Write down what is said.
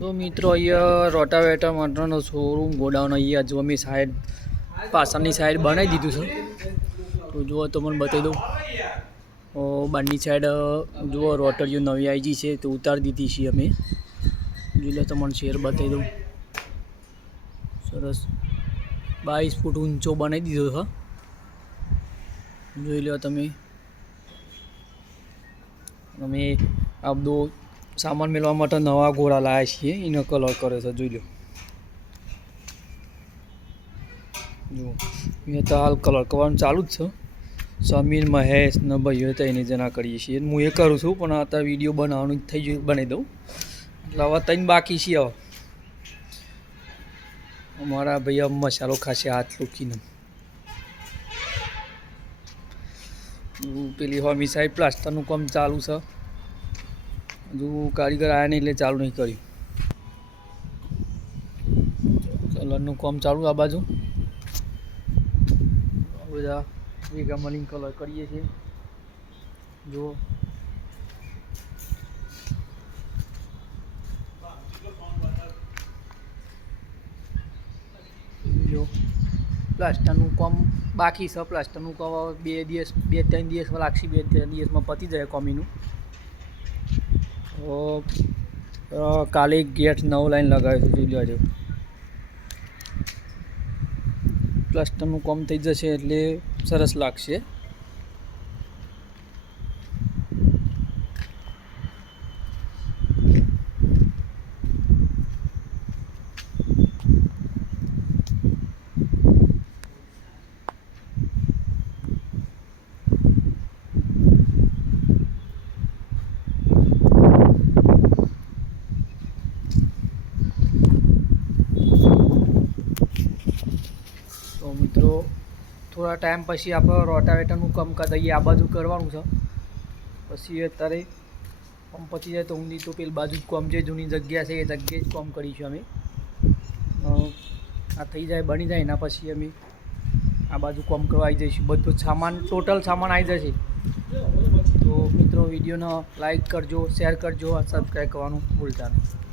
તો મિત્રો અહીંયા રોટાવેટર માટેનો શોરૂમ ગોડાઉન અહીંયા જો અમે સાઈડ પાછળની સાઈડ બનાવી દીધું છે. તો જુઓ તમને બતાવી દઉં બહારની સાઈડ જુઓ રોટરીઓ નવી આવી છે તો ઉતારી દીધી છે અમે. જોઈ લો તમને શેર બતાવી દઉં. સરસ 22 ફૂટ ઊંચો બનાવી દીધો છે. જોઈ લો તમે. અમે આ બધો સામાન મેળવવા માટે નવા ઘોડા લાવ્યા છીએ. એનો કલર કર્યો છે. જોઈ લો. જુઓ મેં તો હાલ કલર કરવાનું ચાલુ જ છે. સમીર મહેશ ને ભાઈઓ તો એને જણા કરીએ છીએ. હું એ કરું છું પણ અત્યારે વિડીયો બનાવવાનું થઈ ગયું બનાવી દઉં. એટલે હવે ત્રણ બાકી છીએ. હવે અમારા ભાઈ મસાલો ખાશે હાથ લૂકીને. પેલી હોમી સાઈડ પ્લાસ્ટરનું કામ ચાલુ છે. હજુ કારીગર આવ્યા નહીં એટલે ચાલુ નહીં કર્યું. કલરનું કામ ચાલુ આ બાજુ બધા ભેગા મળીને કલર કરીએ છીએ. જુઓ જો પ્લાસ્ટરનું કામ બાકી છે. પ્લાસ્ટરનું કામ 2-3 દિવસમાં લાગશે. 2-3 દિવસમાં પતી જાય કોમીનું. કાલે ગેટ નવો લાઈન લગાવ્યો છે. જોઈ લેજો. પ્લાસ્ટરનું કામ થઈ જશે એટલે સરસ લાગશે. તો મિત્રો થોડા ટાઈમ પછી આપણે રોટાવેટરનું કામ કરી દઈએ. આ બાજુ કરવાનું છે. પછી અત્યારે કામ પતી જાય તો ઊંધી તો પેલી બાજુ જ કામ જે જૂની જગ્યા છે એ જગ્યાએ જ કામ કરીશું અમે. આ થઈ જાય બની જાય એના પછી અમે આ બાજુ કામ કરવા આવી જઈશું. બધો સામાન ટોટલ સામાન આવી જશે. તો મિત્રો વિડીયોને લાઈક કરજો, શેર કરજો, સબસ્ક્રાઈબ કરવાનું ભૂલતા નહીં.